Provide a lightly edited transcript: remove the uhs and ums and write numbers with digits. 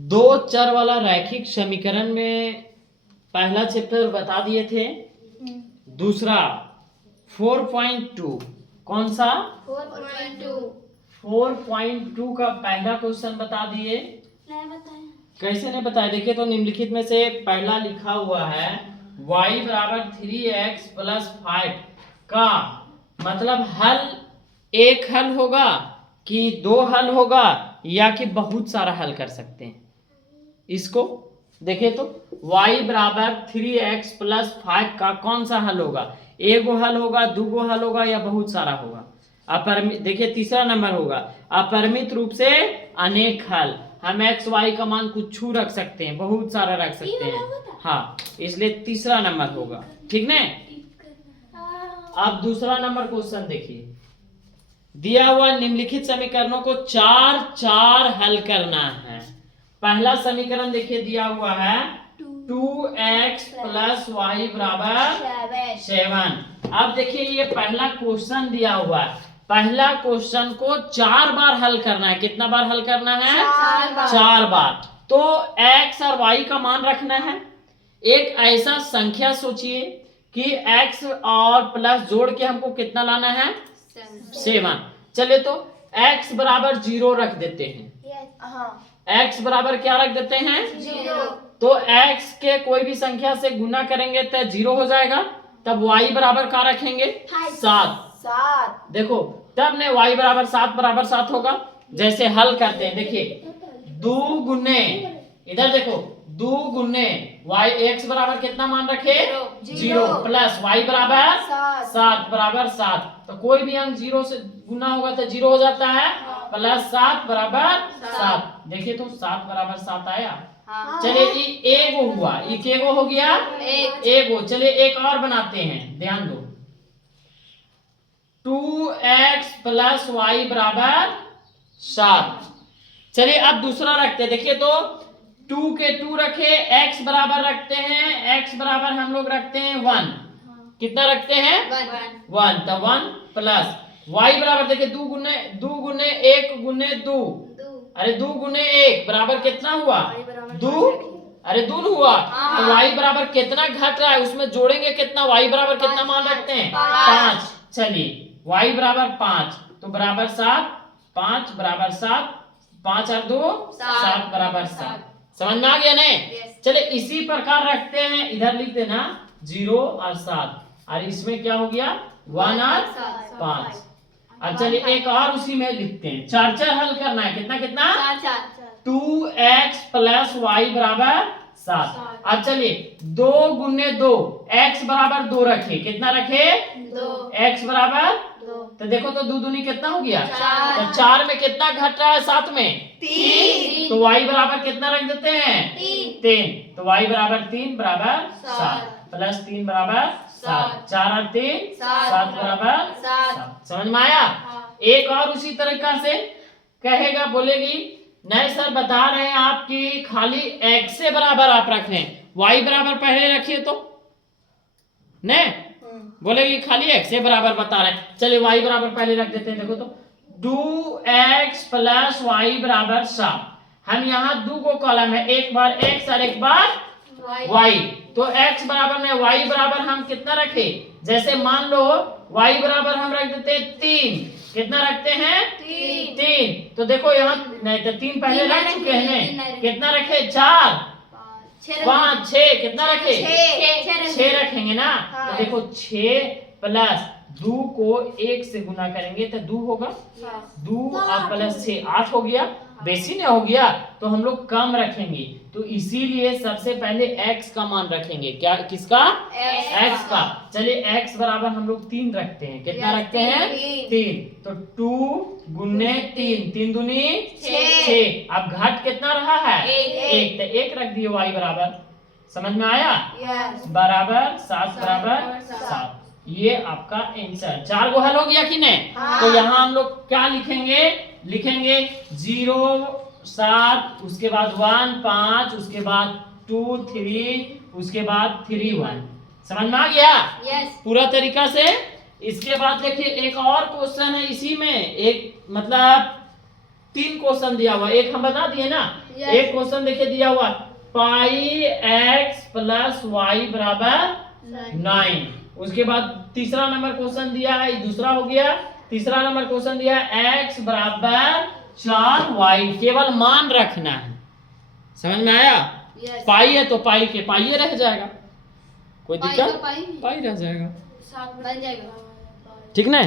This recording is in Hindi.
दो चर वाला रैखिक समीकरण में पहला चैप्टर बता दिए थे। दूसरा 4.2 कौन सा 4.2 का पहला क्वेश्चन बता दिए। कैसे नहीं बताया, देखिए तो निम्नलिखित में से पहला लिखा हुआ है y बराबर 3x प्लस 5 का मतलब हल एक हल होगा कि दो हल होगा या कि बहुत सारा हल कर सकते हैं। इसको देखिए तो y बराबर 3x प्लस 5 का कौन सा हल होगा, एक गो हल होगा, दो गो हल होगा या बहुत सारा होगा। अपरिमित, देखिए तीसरा नंबर होगा अपरिमित रूप से अनेक हल। हम एक्स वाई का मान कुछ रख सकते हैं, बहुत सारा रख सकते हैं, हाँ, इसलिए तीसरा नंबर होगा। ठीक ना। अब दूसरा नंबर क्वेश्चन देखिए, दिया हुआ निम्नलिखित समीकरणों को चार चार हल करना है। पहला समीकरण देखिए दिया हुआ है 2x प्लस वाई बराबर 7। अब देखिए ये पहला क्वेश्चन दिया हुआ है, पहला क्वेश्चन को चार बार हल करना है। कितना बार हल करना है? चार बार। तो x और y का मान रखना है। एक ऐसा संख्या सोचिए कि x और प्लस जोड़ के हमको कितना लाना है? 7। चले तो x बराबर 0 रख देते हैं। x बराबर क्या रख देते हैं? 0। तो x के कोई भी संख्या से गुना करेंगे तो 0 हो जाएगा। तब y बराबर क्या रखेंगे? 7। देखो तब ने y बराबर 7 होगा। जैसे हल करते हैं, देखिए दो गुने, इधर देखो दो गुने y, x बराबर कितना मान रखे? 0 प्लस y बराबर 7 बराबर 7। तो कोई भी अंक 0 से गुना होगा तो 0 हो जाता है, प्लस 7 बराबर 7। देखिए तो 7 बराबर 7 आया। चलिए एगो हुआ, एगो हो गया एगो। चलिए एक और बनाते हैं, ध्यान दो 2x प्लस वाई बराबर 7। चलिए अब दूसरा रखते हैं, देखिए तो 2 के 2 रखे, x बराबर रखते हैं, x बराबर हम लोग रखते हैं 1। कितना रखते हैं? 1। तो 1 प्लस y बराबर देखिए 2 गुने 1 गुने 2, अरे 2 गुने 1 बराबर कितना हुआ? 2, अरे 2 हुआ। तो y बराबर कितना घट रहा है, उसमें जोड़ेंगे कितना? y बराबर कितना मान रखते हैं? 5। चलिए y बराबर 5 तो बराबर 7, 5 बराबर 7, 5 और 2 7 बराबर 7। समझ में आ गया नहीं? चले इसी प्रकार रखते हैं, इधर लिख देना 0 और 7, और इसमें क्या हो गया 1 और 5। अब चलिए एक और उसी में लिखते हैं, चार चार हल करना है। कितना कितना? 2x प्लस वाई बराबर 7। अब चलिए 2 गुने 2, x बराबर 2 रखे, कितना रखे? 2। x बराबर 2, तो देखो तो 2 दूनी कितना हो गया? 4। तो 4 में कितना घट रहा है? 7 में 3। तो y बराबर कितना रख देते हैं? 3। तो y बराबर 3 बराबर 7 प्लस 3 बराबर 7, 4 और 3 7 बराबर 7। समझ में आया? एक और उसी तरीका से कहेगा, बोलेगी नहीं सर बता रहे हैं आप कि खाली x से बराबर आप रख रहे हैं, y बराबर पहले रखिए तो नहीं, बोलेगी खाली x से बराबर बता रहे हैं। चलिए y बराबर पहले रख देते हैं। देखो तो 2x प्लस वाई बराबर 7। हम यहाँ 2 को कॉलम है, एक बार x और एक बार y। तो x बराबर में y बराबर हम कितना रखे? जैसे मान लो y बराबर हम रख देते हैं 3। कितना रखते हैं? 3। तो देखो यहाँ नहीं तो 3 पहले रख चुके हैं, कितना रखे? 4 5 6, कितना रखे? 6 रखेंगे ना। तो देखो 6 प्लस 2 को 1 से गुना करेंगे तो 2 होगा, 2 और प्लस 6 8 हो गया, बेसी नहीं हो गया। तो हम लोग कम रखेंगे, तो इसीलिए सबसे पहले x का मान रखेंगे। क्या? किसका? x का। चलिए x बराबर हम लोग 3 रखते हैं, कितना रखते हैं? 3। तो 2 गुने 3, 3 दूनी 6। अब घट कितना रहा है? 1। तो 1 रख दिए y बराबर। समझ में आया? बराबर 7 बराबर 7। ये आपका आंसर। 4 गो हल हो गया कि नहीं? तो यहाँ हम लोग क्या लिखेंगे? लिखेंगे 0 7, उसके बाद 1 5, उसके बाद 2 3, उसके बाद 3 1। समझ में आ गया? पूरा तरीका से। इसके बाद देखिए एक और क्वेश्चन है इसी में, एक मतलब 3 क्वेश्चन दिया हुआ, एक हम बता दिए ना, Yes. एक क्वेश्चन देखिए दिया हुआ पाई एक्स प्लस वाई बराबर 9। उसके बाद तीसरा नंबर क्वेश्चन दिया है, दूसरा हो गया। तीसरा नंबर क्वेश्चन दिया है एक्स बराबर 4 वाई, केवल मान रखना है। समझ में आया? Yes. पाई है तो पाई के पाई रह जाएगा, कोई पाई दिक्कत? का पाई? पाई रह जाएगा, बन जाएगा। ठीक ना?